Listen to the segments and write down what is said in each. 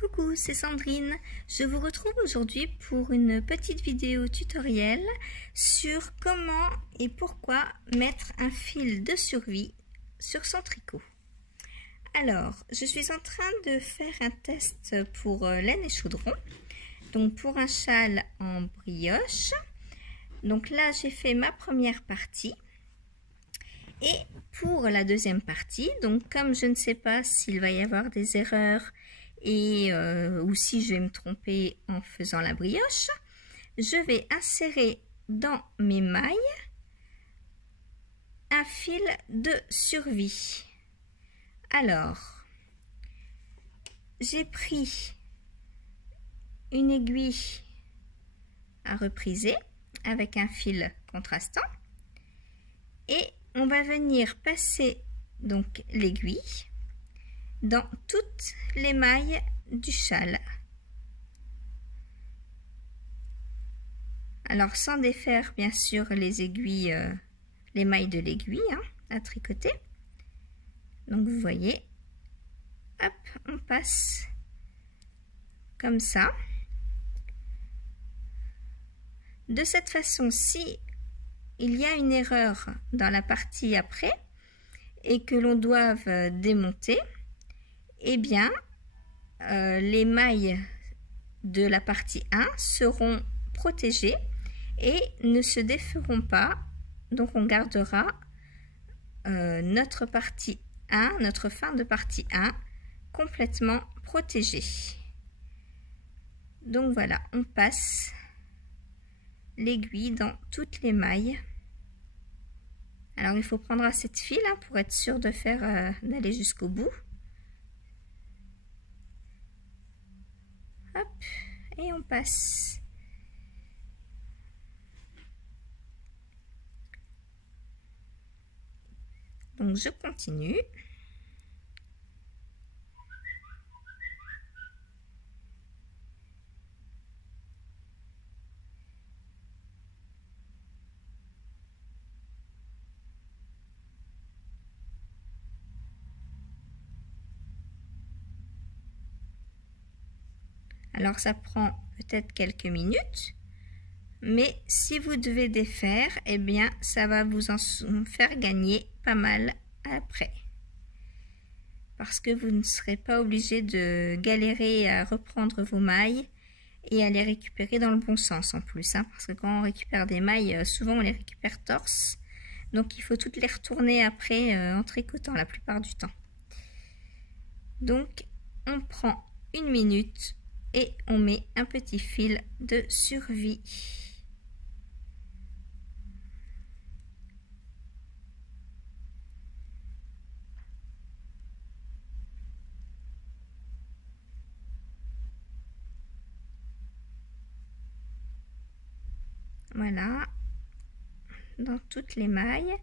Coucou, c'est Sandrine. Je vous retrouve aujourd'hui pour une petite vidéo tutoriel sur comment et pourquoi mettre un fil de survie sur son tricot. Alors, je suis en train de faire un test pour laine et chaudron, donc pour un châle en brioche. Donc là, j'ai fait ma première partie. Et pour la deuxième partie, donc comme je ne sais pas s'il va y avoir des erreurs et ou si je vais me tromper en faisant la brioche, je vais insérer dans mes mailles un fil de survie. Alors, j'ai pris une aiguille à repriser avec un fil contrastant et on va venir passer donc l'aiguille dans toutes les mailles du châle. Alors sans défaire bien sûr les aiguilles, les mailles de l'aiguille à tricoter. Donc vous voyez, hop, on passe comme ça. De cette façon, si il y a une erreur dans la partie après et que l'on doive démonter, eh bien les mailles de la partie 1 seront protégées et ne se déferont pas, donc on gardera notre partie 1, notre fin de partie 1 complètement protégée. Donc voilà, on passe l'aiguille dans toutes les mailles. Alors il faut prendre assez de fil pour être sûr de faire d'aller jusqu'au bout. Hop, et on passe. Donc je continue. Alors ça prend peut-être quelques minutes, mais si vous devez défaire, eh bien ça va vous en faire gagner pas mal après. Parce que vous ne serez pas obligé de galérer à reprendre vos mailles et à les récupérer dans le bon sens en plus. Parce que quand on récupère des mailles, souvent on les récupère torse. Donc il faut toutes les retourner après en tricotant la plupart du temps. Donc on prend une minute et on met un petit fil de survie. Voilà, dans toutes les mailles.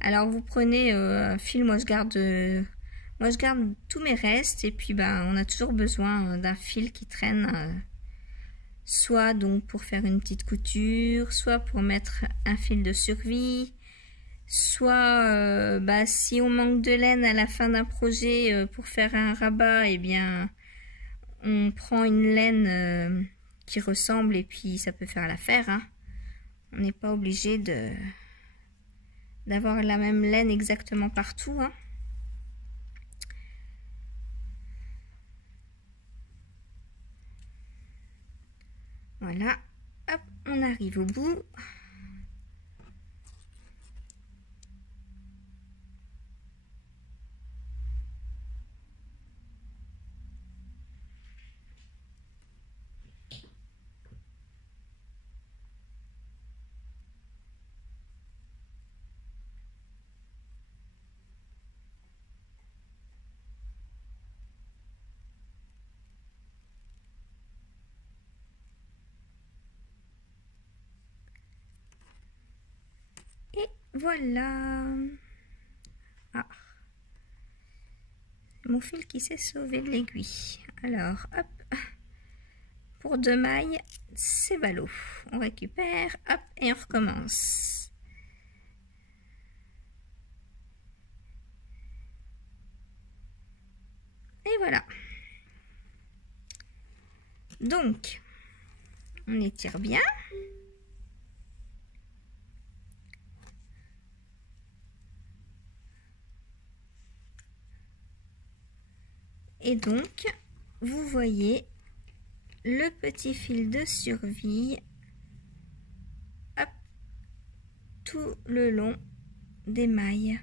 Alors vous prenez un fil, moi je garde tous mes restes et puis on a toujours besoin d'un fil qui traîne, soit donc pour faire une petite couture, soit pour mettre un fil de survie, soit si on manque de laine à la fin d'un projet pour faire un rabat, eh bien on prend une laine qui ressemble et puis ça peut faire l'affaire. On n'est pas obligé d'avoir la même laine exactement partout. Voilà, hop, on arrive au bout. Et voilà. Ah. Mon fil qui s'est sauvé de l'aiguille. Alors, hop. Pour 2 mailles, c'est ballot. On récupère, hop, et on recommence. Et voilà. Donc, on étire bien. Et donc, vous voyez le petit fil de survie hop, tout le long des mailles.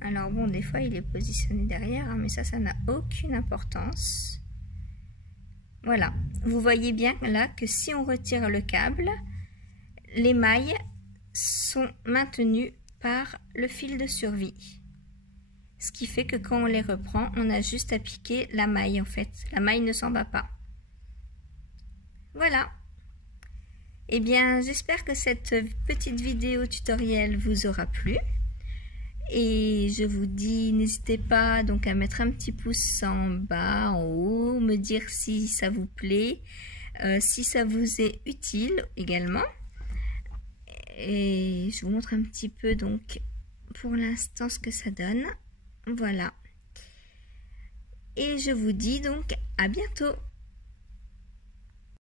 Alors bon, des fois il est positionné derrière, hein, mais ça n'a aucune importance. Voilà, vous voyez bien là que si on retire le câble, les mailles sont maintenues par le fil de survie. Ce qui fait que quand on les reprend, on a juste à piquer la maille en fait. La maille ne s'en va pas. Voilà. Eh bien, j'espère que cette petite vidéo tutoriel vous aura plu. Et je vous dis, n'hésitez pas donc à mettre un petit pouce en bas, en haut, me dire si ça vous plaît, si ça vous est utile également. Et je vous montre un petit peu donc pour l'instant ce que ça donne. Voilà. Et je vous dis donc à bientôt.